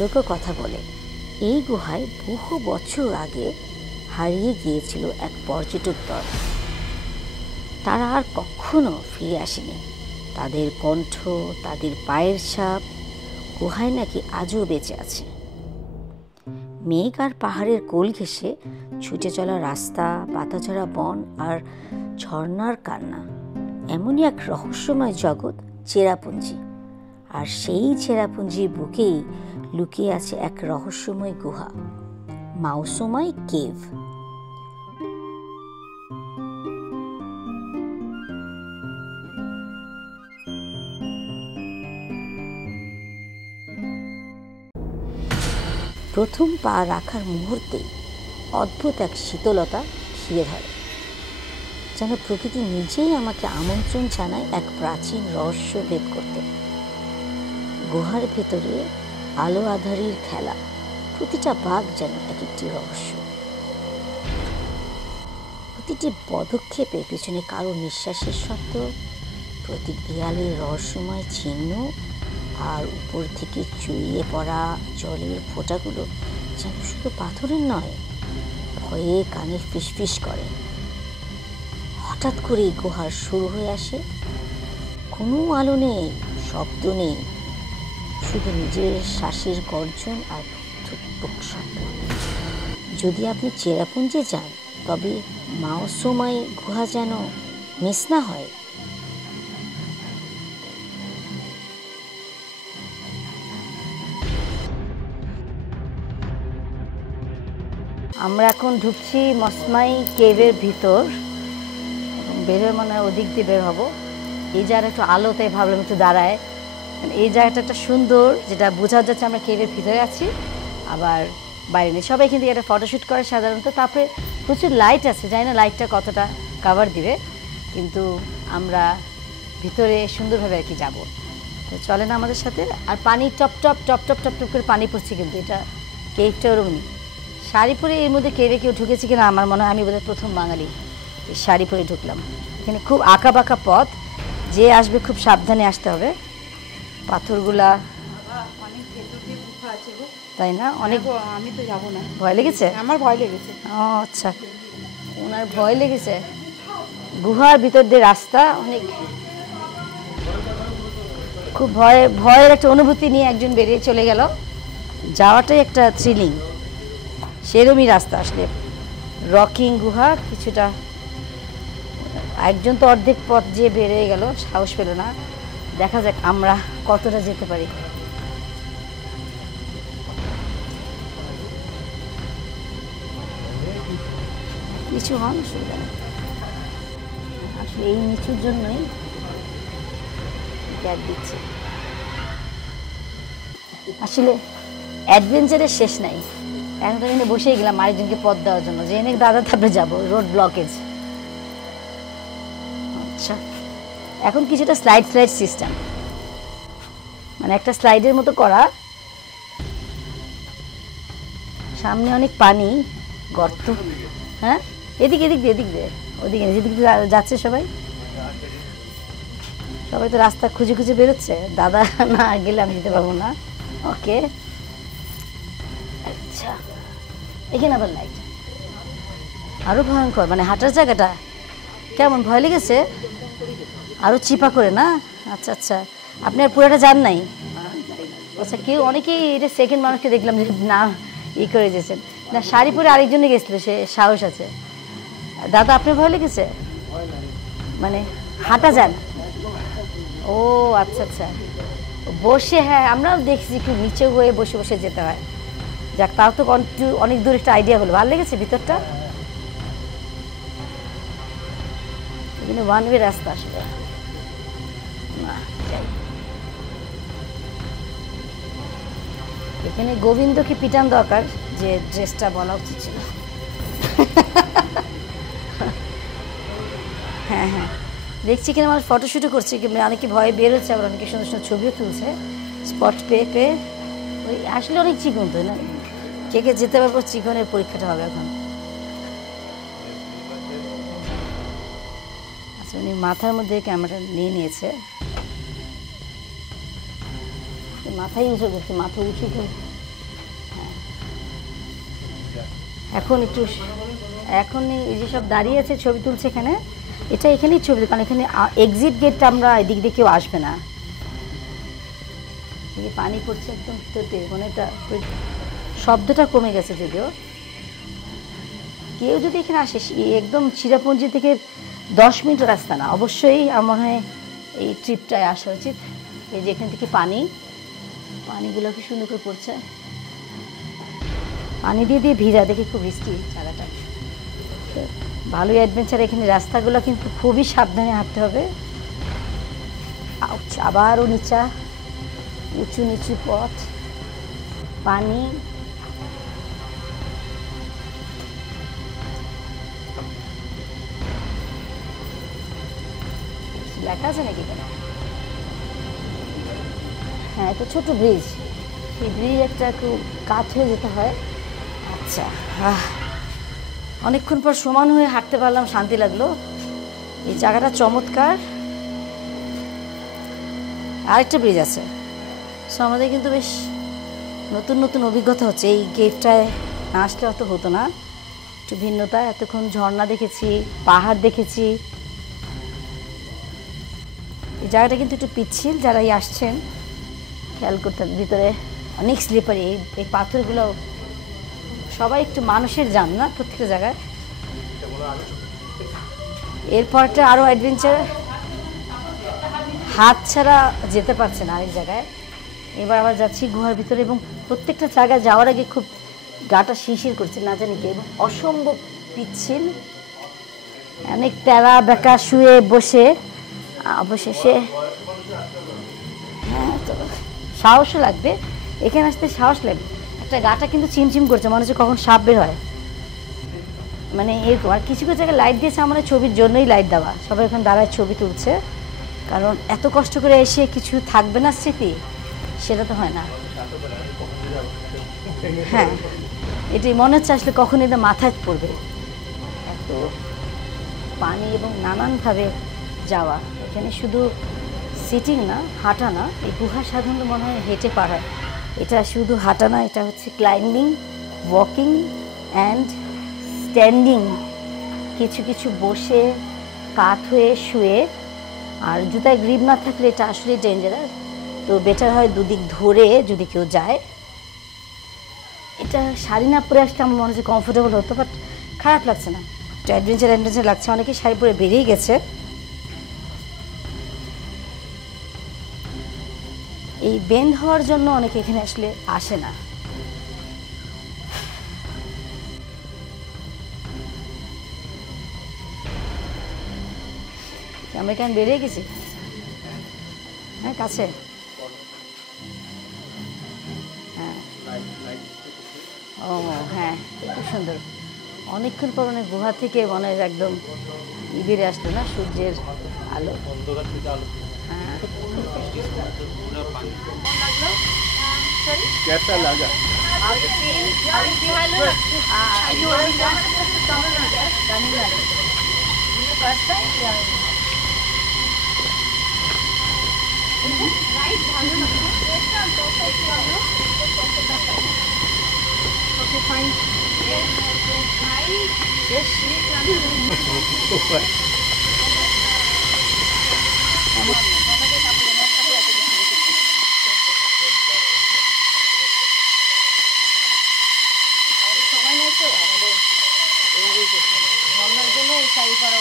লোককথা বলে এই গুহায় বহু বছর আগে হারিয়ে গিয়েছিল এক পর্যটক দল। তারা আর কখনো ফিরে আসেনি। তাদের কণ্ঠ, তাদের পায়ের ছাপ গুহায় নাকি আজও বেঁচে আছে। মেঘ আর পাহাড়ের কোল ঘেঁষে ছুটে চলা রাস্তা, পাতাঝরা বন আর ঝর্ণার কান্না, এমনই এক রহস্যময় জগৎ চেরাপুঞ্জি। আর সেই চেরাপুঞ্জির বুকেই লুকিয়ে আছে এক রহস্যময় গুহা, মাওসোমাই কেভ। প্রথম পা রাখার মুহূর্তেই অদ্ভুত এক শীতলতা ঘিরে ধরে, যেন প্রকৃতি নিজেই আমাকে আমন্ত্রণ জানায় এক প্রাচীন রহস্য ভেদ করতে। গুহার ভেতরে আলো আঁধারির খেলা, প্রতিটা বাঁক যেন এক একটি রহস্য। প্রতিটি পদক্ষেপের পেছনে কারো নিঃশ্বাসের শব্দ, প্রতি দেয়ালের রহস্যময় চিহ্ন, আর উপর থেকে চুইয়ে পড়া জলের ফোঁটাগুলো যেন শুধু পাথরের নয়, ভয়ে কানে ফিসফিস করে। হঠাৎ করেই গুহার শুরু হয়ে আসে। কোনো আলো নেই, শব্দ নেই, শুধু নিজের শ্বাসের গর্জন আর ধুকপুক শব্দ। যদি আপনি চেরাপুঞ্জি যান, তবে মাওসোমাই গুহা যেন মিস না হয়। আমরা এখন ঢুকছি মসমাই কেভের ভিতর, বেরোয় মনে হয় ওদিক দিয়ে বের হবো। এই জায়গাটা একটু আলোতে ভাবলাম একটু দাঁড়ায়। এই জায়গাটা একটা সুন্দর, যেটা বোঝা যাচ্ছে আমরা কেভের ভিতরে আছি, আবার বাইরে নেই। সবাই এখান থেকে একটা ফটোশ্যুট করে সাধারণত। তারপরে প্রচুর লাইট আছে, জানি না লাইটটা কতটা কাভার দিবে, কিন্তু আমরা ভিতরে সুন্দরভাবে আর কি যাবো। তো চলে না আমাদের সাথে। আর পানি top top top top top top করে পানি পড়ছে, কিন্তু এটা কেভটা ওরকমই। শাড়ি পরে এর মধ্যে কেভে কেউ ঢুকেছে কিনা আমার মনে হয়, আমি বোধহয় প্রথম বাঙালি এই শাড়ি পরে ঢুকলাম। এখানে খুব আঁকা বাঁকা পথ, যে আসবে খুব সাবধানে আসতে হবে। পাথরগুলা, তাই না? অনেক। আমি তো যাবো না। ভয় লেগেছে? আমার ভয় লেগেছে। ও আচ্ছা, ওনার ভয় লেগেছে। গুহার ভিতর দিয়ে রাস্তা অনেক, খুব ভয়ের একটা অনুভূতি নিয়ে একজন বেরিয়ে চলে গেল। যাওয়াটাই একটা থ্রিলিং, সেরমই রাস্তা। আসলে রকিং গুহা কিছুটা। একজন তো অর্ধেক পথ যেয়ে বেরিয়ে গেল, সাহস পেল না। দেখা যাক আমরা কতটা যেতে পারি। কিছু হন অসুবিধা নেই, আসলে এই নিচুর জন্যই গ্যাপ দিচ্ছে। আসলে অ্যাডভেঞ্চারের শেষ নাই। এখন তো এখানে বসেই গেলাম আরেকজনকে পথ দেওয়ার জন্য, যে এনে দাদা তারপরে যাবো, রোড ব্লকেজ। আচ্ছা, এখন কিছুটা স্লাইড সিস্টেম, মানে একটা স্লাইডের মতো করা। সামনে অনেক পানি, গর্ত। হ্যাঁ, এদিক দিয়ে ওদিকে যেদিক যাচ্ছে সবাই তো রাস্তা খুঁজে খুঁজে বেরোচ্ছে। দাদা না গেলে আমি যেতে পারবো না। ওকে, আচ্ছা, এখানে আবার লাইট, আরো ভয়ঙ্কর। মানে হাঁটার জায়গাটা কেমন, ভয় লেগেছে? আরো চিপা করে না? আচ্ছা আচ্ছা, আপনি আর পুরোটা যান নাই? আচ্ছা, কেউ অনেকেই এটা সেকেন্ড মানুষকে দেখলাম যে না করে যেছেন না। শাড়ি পরে আরেকজনে গেছিল, সে সাহস আছে। দাদা, আপনার ভয় লেগেছে? মানে হাঁটা যান? ও আচ্ছা আচ্ছা, বসে। হ্যাঁ, আমরাও দেখছি খুব নিচে হয়ে বসে বসে যেতে হয়। যাক, তাও তো অনেক দূর একটা আইডিয়া হলো। ভালো লেগেছে ভিতরটা? এখানে ওয়ান ওয়ে রাস্তা আসলে না, যাই। এখানে গোবিন্দকে পিটান দরকার, যে ড্রেসটা বলা উচিত ছিল। হ্যাঁ হ্যাঁ, দেখছি কিনা আমার ফটোশ্যুটও করছে, অনেকে ভয়ে বের হচ্ছে, আবার অনেকে সুন্দর সুন্দর ছবিও তুলছে স্পট পেয়ে। ওই আসলে অনেক চিকন, তাই না? কে যেতে পারবো, চিকনের পরীক্ষাটা হবে এখন। আচ্ছা, উনি মাথার মধ্যে ক্যামেরা নিয়ে নিয়েছে, মাথায় উঁচু করছে, মাথা উঁচু করে এখন এই যে সব দাঁড়িয়ে আছে ছবি তুলছে এখানে, এটা এখানেই ছবি, কারণ এখানে এক্সিট গেটটা আমরা এদিক দিয়ে কেউ আসবে না। এই পানি পড়ছে একদম ভিতরে, মানে এটা শব্দটা কমে গেছে যদিও। কেউ যদি এখানে আসে, একদম চিরাপুঞ্জি থেকে 10 মিনিট রাস্তা না, অবশ্যই আমার মনে হয় এই ট্রিপটায় আসা উচিত। এই যে এখান থেকে পানিগুলো কি সুন্দর করে পড়ছে, পানি দিয়ে দিয়ে ভিজা, দেখে খুব রিস্কি জায়গাটা। ভালোই অ্যাডভেঞ্চার। এখানে রাস্তাগুলো কিন্তু খুবই সাবধানে হাঁটতে হবে। আবারও উঁচু নিচু পথ, পানি। লেখা আছে নাকি এখানে? হ্যাঁ, এটা ছোট ব্রিজ। এই ব্রিজ একটা একটু কাত হয়ে যেতে হয়। আচ্ছা, অনেকক্ষণ পর সমান হয়ে হাঁটতে পারলাম, শান্তি লাগলো। এই জায়গাটা চমৎকার। আরেকটা ব্রিজ আছে। সো আমাদের কিন্তু বেশ নতুন নতুন অভিজ্ঞতা হচ্ছে। এই গেটটায় না আসলে অত হতো না, একটু ভিন্নতা। এতক্ষণ ঝর্ণা দেখেছি, পাহাড় দেখেছি। এই জায়গাটা কিন্তু একটু পিচ্ছিল, যারাই আসছেন খেয়াল করতে হবে। ভিতরে অনেক স্লিপারি, এই পাথরগুলো সবাই একটু মানুষের যান না প্রত্যেকটা জায়গায়। এরপরটা আরও অ্যাডভেঞ্চার, হাত ছাড়া যেতে পারছে না আরেক জায়গায়। এবার আবার যাচ্ছি গুহার ভিতরে, এবং প্রত্যেকটা জায়গায় যাওয়ার আগে খুব গাটা শিরশির করছে, না জানি কি, এবং অসম্ভব পিচ্ছিল, অনেক তেরা বেঁকা শুয়ে বসে। অবশেষে হ্যাঁ, তো সাহসও লাগবে, এখানে আসতে সাহস লাগবে। একটা গাটা কিন্তু চিমচিম করছে, মনে হচ্ছে কখন সাপ বের হয়, মানে এরকম। আর কিছু কিছু জায়গায় লাইট দিয়েছে, আমাদের ছবির জন্যই লাইট দেওয়া। সবাই এখন দাঁড়ায় ছবি তুলছে, কারণ এত কষ্ট করে এসে কিছু থাকবে না স্মৃতি, সেটা তো হয় না। হ্যাঁ, এটাই মনে হচ্ছে আসলে কখন এটা মাথায় পড়বে, এত পানি এবং নানানভাবে যাওয়া। এখানে শুধু সিটিং না, হাঁটা না। এই গুহা সাধারণত মনে হয় হেঁটে পার হয়, এটা শুধু হাঁটা না, এটা হচ্ছে ক্লাইম্বিং, ওয়াকিং অ্যান্ড স্ট্যান্ডিং। কিছু কিছু বসে, কাত হয়ে, শুয়ে। আর জুতায় গ্রিপ না থাকলে এটা আসলে ডেঞ্জারাস, তো বেটার হয় দুদিক ধরে যদি কেউ যায়। এটা শাড়ি না পরে আসলে আমার মনে হচ্ছে কমফোর্টেবল হতো, বাট খারাপ লাগছে না, একটু অ্যাডভেঞ্চার লাগছে। অনেকে শাড়ি পরে বেরিয়ে গেছে। এই বেন্ড হওয়ার জন্য অনেকে এখানে আসলে আসে না। আমরা কেন বেরিয়ে গেছি? হ্যাঁ, কাছে। হ্যাঁ, ও হ্যাঁ, খুব সুন্দর। অনেকক্ষণ পর মানে গুহা থেকে মনে হয় একদম বেরিয়ে আসলো না, সূর্যের আলো। হ্যাঁ, कैसा लगा? সময় নেই তো আমাদের, এই ঝর্ণার জন্য এই শাড়ি পরা